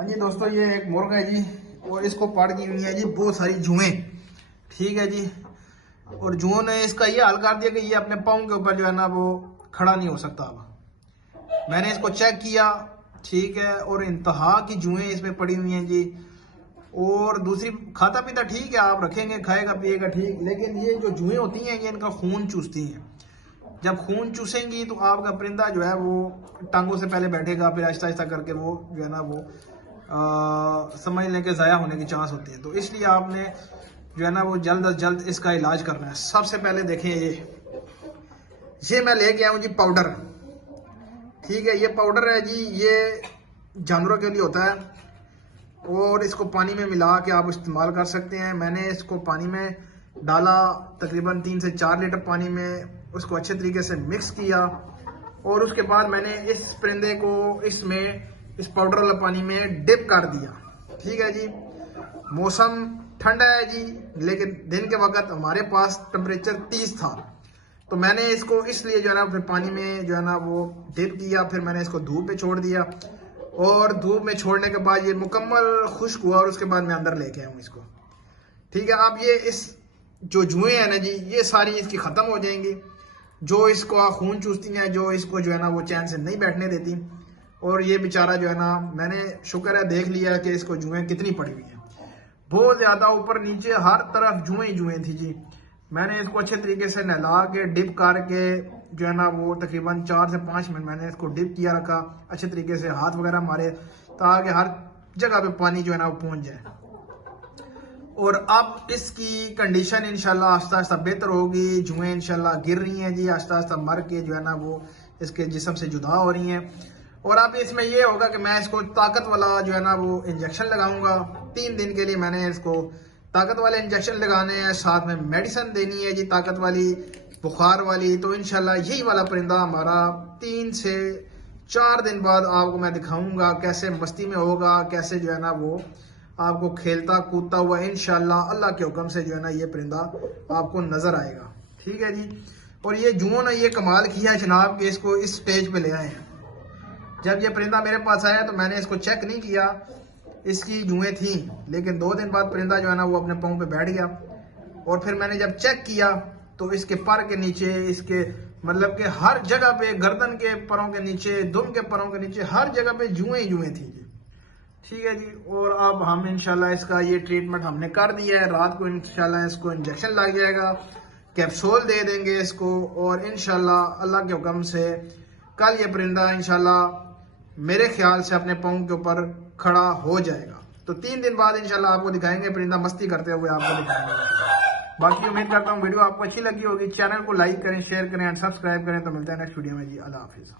हाँ जी दोस्तों, ये एक मुर्गा है जी और इसको पाड़ की हुई है जी बहुत सारी जुएं। ठीक है जी। और जुओं ने इसका ये हाल कर दिया कि ये अपने पाँव के ऊपर जो है ना वो खड़ा नहीं हो सकता। अब मैंने इसको चेक किया, ठीक है, और इंतहा की जुएं इसमें पड़ी हुई हैं जी। और दूसरी, खाता पीता ठीक है, आप रखेंगे खाएगा पिएगा ठीक, लेकिन ये जो जुएं होती हैं ये इनका खून चूसती हैं। जब खून चूसेंगी तो आपका परिंदा जो है वो टांगों से पहले बैठेगा, फिर आहिस्ता आहिस्ता करके वो जो है ना वो समझ लें कि ज़ाया होने की चांस होती है। तो इसलिए आपने जो है ना वो जल्द अज जल्द इसका इलाज करना है। सबसे पहले देखें, ये मैं लेके आया हूँ जी पाउडर। ठीक है, ये पाउडर है जी, ये जानवरों के लिए होता है और इसको पानी में मिला के आप इस्तेमाल कर सकते हैं। मैंने इसको पानी में डाला, तकरीबन 3 से 4 लीटर पानी में, उसको अच्छे तरीके से मिक्स किया और उसके बाद मैंने इस परिंदे को इसमें इस पाउडर वाला पानी में डिप कर दिया। ठीक है जी। मौसम ठंडा है जी, लेकिन दिन के वक्त हमारे पास टेम्परेचर 30 था, तो मैंने इसको इसलिए जो है ना फिर पानी में जो है ना वो डिप किया। फिर मैंने इसको धूप पे छोड़ दिया और धूप में छोड़ने के बाद ये मुकम्मल खुश्क हुआ और उसके बाद मैं अंदर लेके आया हूँ इसको। ठीक है, अब ये इस जो जुएं हैं ना जी, ये सारी इसकी ख़त्म हो जाएंगी, जो इसको खून चूसती हैं, जो इसको जो है ना वो चैन से नहीं बैठने देती। और ये बेचारा जो है ना, मैंने शुक्र है देख लिया कि इसको जुएं कितनी पड़ी हुई हैं, बहुत ज़्यादा ऊपर नीचे हर तरफ जुएं ही जुएं थी जी। मैंने इसको अच्छे तरीके से नहला के डिप करके जो है ना वो तकरीबन 4 से 5 मिनट मैंने इसको डिप किया रखा, अच्छे तरीके से हाथ वगैरह मारे ताकि हर जगह पे पानी जो है ना वो पहुंच जाए। और अब इसकी कंडीशन इंशाल्लाह आस्ता आस्ता बेहतर होगी। जुएं इंशाल्लाह गिर रही हैं जी, आस्ता आस्ता मर के जो है ना वो इसके जिस्म से जुदा हो रही हैं। और अब इसमें ये होगा कि मैं इसको ताकत वाला जो है ना वो इंजेक्शन लगाऊंगा। 3 दिन के लिए मैंने इसको ताकत वाले इंजेक्शन लगाने हैं, साथ में मेडिसिन देनी है जी ताकत वाली, बुखार वाली। तो इंशाल्लाह यही वाला परिंदा हमारा 3 से 4 दिन बाद आपको मैं दिखाऊंगा कैसे मस्ती में होगा, कैसे जो है ना वो आपको खेलता कूदता हुआ इंशाल्लाह अल्लाह के हुक्म से जो है ना ये परिंदा आपको नजर आएगा। ठीक है जी। और ये जुओं ने ये कमाल किया है जनाब कि इसको इस स्टेज पे ले आए हैं। जब ये परिंदा मेरे पास आया तो मैंने इसको चेक नहीं किया, इसकी जुएं थी, लेकिन 2 दिन बाद परिंदा जो है ना वो अपने पाँव पे बैठ गया। और फिर मैंने जब चेक किया तो इसके पर के नीचे, इसके मतलब कि हर जगह पे, गर्दन के परों के नीचे, दुम के परों के नीचे, हर जगह पे जुएं ही जुएं थी जी। ठीक है जी। और अब हम इंशाल्लाह इसका ये ट्रीटमेंट हमने कर दिया है। रात को इंशाल्लाह इसको इंजेक्शन लग जाएगा, कैप्सूल दे देंगे इसको, और इंशाल्लाह अल्लाह के हुक्म से कल ये परिंदा इंशाल्लाह मेरे ख्याल से अपने पाँव के ऊपर खड़ा हो जाएगा। तो 3 दिन बाद इंशाल्लाह आपको दिखाएंगे परिंदा मस्ती करते हुए आपको दिखाएंगे। बाकी उम्मीद करता हूँ वीडियो आपको अच्छी लगी होगी। चैनल को लाइक करें, शेयर करें एंड सब्सक्राइब करें। तो मिलते हैं नेक्स्ट वीडियो में जी। अल्लाह हाफिज़।